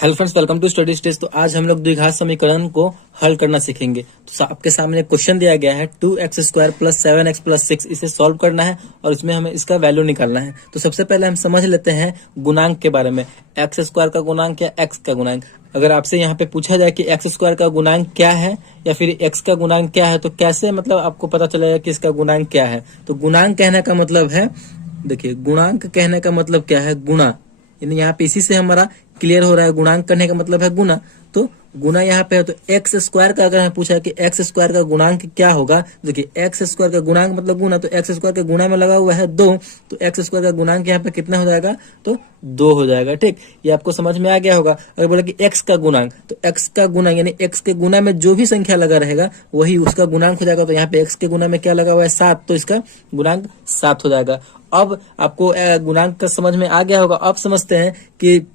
Hello friends, welcome to study stage. तो आज हम लोग द्विघात समीकरण को हल करना सीखेंगे। तो आपके सामने क्वेश्चन दिया गया है 2x² प्लस 7x प्लस 6। इसे सॉल्व करना है और इसमें हमें इसका वैल्यू निकालना है। तो सबसे पहले हम समझ लेते हैं गुणांक के बारे में। x² का गुणांक या x का गुणांक। अगर आपसे यहाँ पे पूछा जाए कि x² का गुणांक क्या है या फिर x का गुणांक क्या है, तो कैसे मतलब आपको पता चलेगा कि इसका गुणांक क्या है। तो गुणांक कहने का मतलब है, देखिए गुणांक कहने का मतलब क्या है, गुणा। यानी यहाँ पे इसी से हमारा क्लियर हो रहा है, गुणांक करने का मतलब है गुना। तो गुना यहाँ पे है, तो x² का अगर हमें पूछा है कि x² का गुणांक क्या होगा, देखिए x² का गुणांक मतलब गुना, तो x² के गुणा में लगा हुआ है 2, तो x² का गुणांक यहाँ पे कितना हो जाएगा, तो 2 हो जाएगा। ठीक, ये आपको समझ में आ गया होगा। अगर बोला कि x का गुणांक, तो x का गुणा यानी x के गुना में जो भी संख्या लगा रहेगा वही उसका गुणांक हो जाएगा। तो यहाँ पे x के गुना में क्या लगा हुआ है, 7, तो इसका गुणांक 7 हो जाएगा। अब आपको गुणांक का समझ में आ गया होगा। अब समझते हैं कि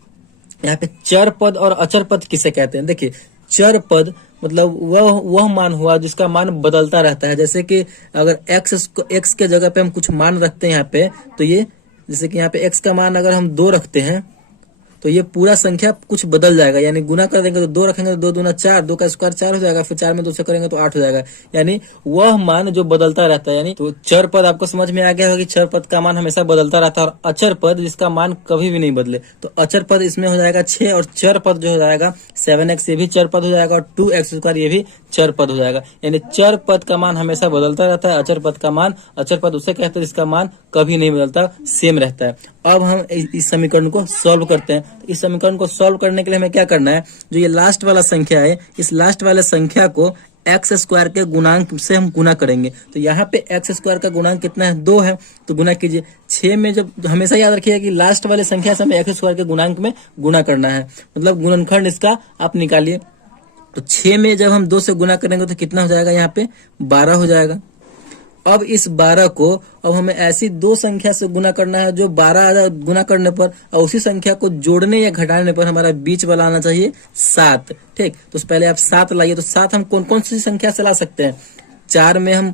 यहाँ पे चर पद और अचर पद किसे कहते हैं। देखिए चर पद मतलब वह मान हुआ जिसका मान बदलता रहता है। जैसे कि अगर x के जगह पे हम कुछ मान रखते हैं यहाँ पे, तो ये जैसे कि यहाँ पे x का मान अगर हम 2 रखते हैं तो ये पूरा संख्या कुछ बदल जाएगा। यानी गुना कर देंगे तो 2 रखेंगे तो 2 दूना 4, 2 का स्क्वायर 4 हो जाएगा, फिर 4 में 2 से करेंगे तो 8 हो जाएगा। यानी वह मान जो बदलता रहता है। यानी तो चर पद आपको समझ में आ गया होगा कि चर पद का मान हमेशा बदलता रहता है। और अचर पद जिसका मान कभी भी नहीं बदले, तो अचर पद इसमें हो जाएगा 6, और चर पद जो हो जाएगा 7x, ये भी चर पद हो जाएगा, और 2x² ये भी चर पद हो जाएगा। यानी चर पद का मान हमेशा बदलता रहता है। अचर पद का मान, अचर पद उसे कहते हैं जिसका मान कभी नहीं बदलता, सेम रहता है। अब हम इस समीकरण को सॉल्व करते हैं। तो इस समीकरण को सॉल्व करने के लिए हमें क्या करना है, जो ये लास्ट वाला संख्या है, इस लास्ट वाले संख्या को x² के गुणांक से हम गुना करेंगे। तो यहाँ पे x² का गुणांक कितना है, 2 है, तो गुना कीजिए 6 में। जब हमेशा याद रखिएगा कि लास्ट वाले संख्या से हमें x² के गुणांक में गुना करना है, मतलब गुणनखंड इसका आप निकालिए। तो 6 में जब हम 2 से गुना करेंगे तो कितना हो जाएगा, यहाँ पे 12 हो जाएगा। अब इस 12 को अब हमें ऐसी 2 संख्या से गुना करना है जो 12 गुना करने पर और उसी संख्या को जोड़ने या घटाने पर हमारा बीच वाला आना चाहिए 7। ठीक, तो पहले आप 7 लाइए। तो 7 हम कौन कौन सी संख्या से ला सकते हैं, 4 में हम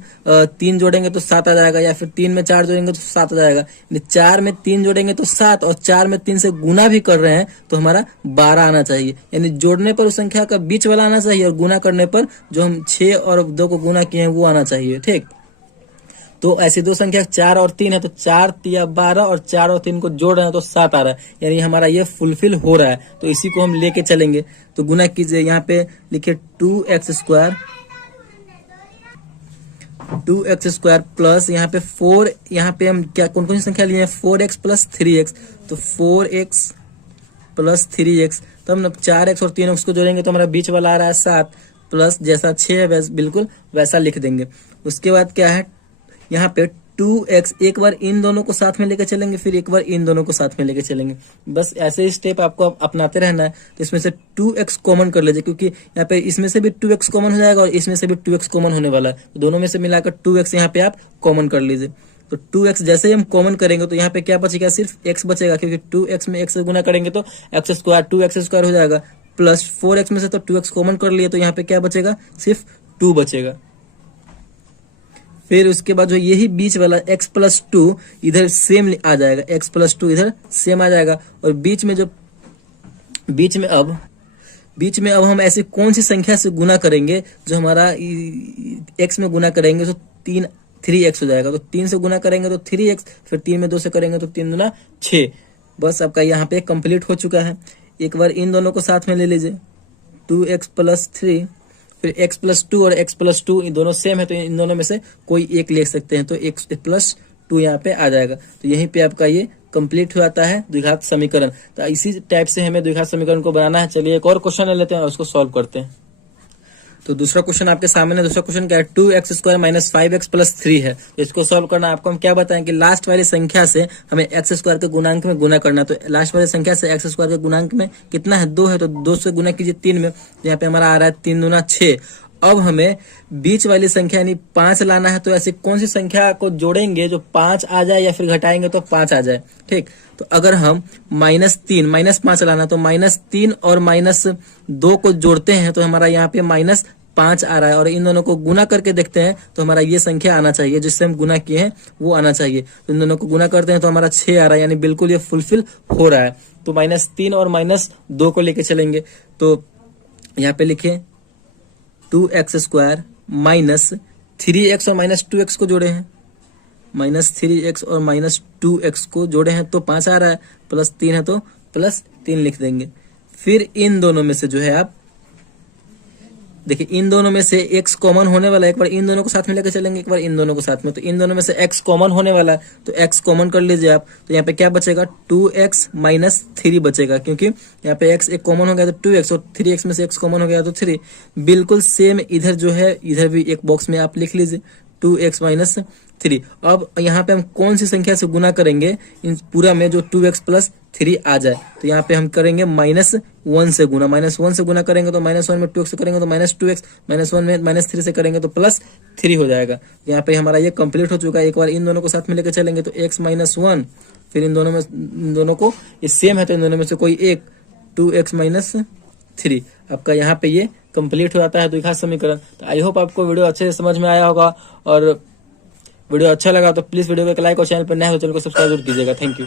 3 जोड़ेंगे तो 7 आ जाएगा, या फिर 3 में 4 जोड़ेंगे तो 7 आ जाएगा। 4 में 3 जोड़ेंगे तो 7, और 4 में 3 से गुना भी कर रहे हैं तो हमारा 12 आना चाहिए। यानी जोड़ने पर उस संख्या का बीच वाला आना चाहिए, और गुना करने पर जो हम 6 और 2 को गुना किए हैं वो आना चाहिए। ठीक, तो ऐसी 2 संख्या 4 और 3 है, तो 4 या 12 और 4 और 3 को जोड़ रहे हैं तो 7 आ रहा है। यानी हमारा ये फुलफिल हो रहा है, तो इसी को हम लेके चलेंगे। तो गुना कीजिए, यहाँ पे लिखिए 2x² प्लस यहाँ पे 4, यहाँ पे हम क्या कौन कौन सी संख्या लिए हैं, 4x प्लस 3x, तो 4x प्लस 3x। तो हम 4x और 3x को जोड़ेंगे तो हमारा बीच वाला आ रहा है 7, प्लस जैसा 6 है बिल्कुल वैसा लिख देंगे। उसके बाद क्या है, यहाँ पे 2x, एक बार इन दोनों को साथ में लेकर चलेंगे, फिर एक बार इन दोनों को साथ में लेकर चलेंगे। बस ऐसे ही स्टेप आपको अपनाते रहना है। तो इसमें से 2x कॉमन कर लीजिए, क्योंकि यहाँ पे इसमें से भी 2x कॉमन हो जाएगा और इसमें से भी 2x कॉमन होने वाला है। तो दोनों में से मिलाकर 2x यहाँ पे आप कॉमन कर लीजिए। तो 2x जैसे ही हम कॉमन करेंगे तो यहाँ पे क्या बचेगा, सिर्फ x बचेगा, क्योंकि 2x में x से गुना करेंगे तो x² 2x² हो जाएगा, प्लस 4x में से तो 2x कॉमन कर लिए, तो यहाँ पे क्या बचेगा, सिर्फ 2 बचेगा। फिर उसके बाद जो यही बीच वाला x प्लस 2 इधर सेम आ जाएगा, x प्लस 2 इधर सेम आ जाएगा। और बीच में अब हम ऐसी कौन सी संख्या से गुना करेंगे जो हमारा x में गुना करेंगे तो 3x हो जाएगा। तो 3 से गुना करेंगे तो 3x, फिर 3 में 2 से करेंगे तो 3 दूना 6। बस आपका यहाँ पे कंप्लीट हो चुका है। एक बार इन दोनों को साथ में ले लीजिए, 2x प्लस 3, फिर x प्लस 2 और x प्लस 2 इन दोनों सेम है, तो इन दोनों में से कोई एक ले सकते हैं, तो x प्लस 2 यहाँ पे आ जाएगा। तो यहीं पे आपका ये कंप्लीट हो जाता है द्विघात समीकरण। तो इसी टाइप से हमें द्विघात समीकरण को बनाना है। चलिए एक और क्वेश्चन ले लेते हैं और उसको सॉल्व करते हैं। तो दूसरा क्वेश्चन आपके सामने, दूसरा क्वेश्चन क्या है, 2x² माइनस 5x प्लस 3 है। तो इसको सॉल्व करना आपको हम क्या बताएं कि लास्ट वाली संख्या से हमें x² के गुणांक में गुना करना। तो लास्ट वाली संख्या से x² के गुणांक में कितना है, 2 है, तो 2 से गुना कीजिए 3 में, यहाँ पे हमारा आ रहा है 3 दूना 6। अब हमें बीच वाली संख्या यानी 5 लाना है। तो ऐसी कौन सी संख्या को जोड़ेंगे जो 5 आ जाए, या फिर घटाएंगे तो 5 आ जाए। ठीक, तो अगर हम -5 लाना, तो -3 और -2 को जोड़ते हैं तो हमारा यहाँ पे 5 आ रहा है और इन दोनों को गुना करके देखते हैं तो हमारा ये संख्या आना चाहिए, जिससे हम गुना किए हैं वो आना चाहिए। तो इन दोनों को गुना करते हैं तो हमारा 6 आ रहा है, यानी बिल्कुल ये फुलफिल हो रहा है। तो -3 और -2 को लेके चलेंगे। तो यहाँ पे लिखे 2x² माइनस 3x और -2x को जोड़े हैं, -3x और -2x को जोड़े हैं तो 5 आ रहा है, +3 है तो +3 लिख देंगे। फिर इन दोनों में से जो है आप देखिए, इन दोनों में से x कॉमन होने वाला है। एक बार इन दोनों को साथ में लेकर चलेंगे, एक बार इन दोनों को साथ में। तो इन दोनों में से x कॉमन होने वाला है, तो x कॉमन कर लीजिए आप। तो यहाँ पे क्या बचेगा, 2x - 3 बचेगा, क्योंकि यहाँ पे x एक कॉमन हो गया तो 2x और 3x में से x कॉमन हो गया तो 3। बिल्कुल सेम इधर जो है, इधर भी एक बॉक्स में आप लिख लीजिए 2x - 3। अब यहाँ पे हम कौन सी संख्या से गुना करेंगे इन पूरा में जो 2x + 3 आ जाए। तो यहाँ पे हम करेंगे -1 से गुना, -1 से गुना करेंगे तो -1 में 2x से करेंगे तो -2x, -1 में -3 से करेंगे तो +3 हो जाएगा। यहाँ पे हमारा ये कंप्लीट हो चुका है। एक बार इन दोनों को साथ में लेकर चलेंगे तो x - 1, फिर इन दोनों को ये सेम है तो इन दोनों में से कोई एक 2x - 3। आपका यहाँ पे ये कंप्लीट हो जाता है द्विघात समीकरण। तो आई होप आपको वीडियो अच्छे से समझ में आया होगा, और वीडियो अच्छा लगा तो प्लीज वीडियो को एक लाइक और चैनल पर नए हो तो चैनल को सब्सक्राइब जरूर कीजिएगा। Thank you.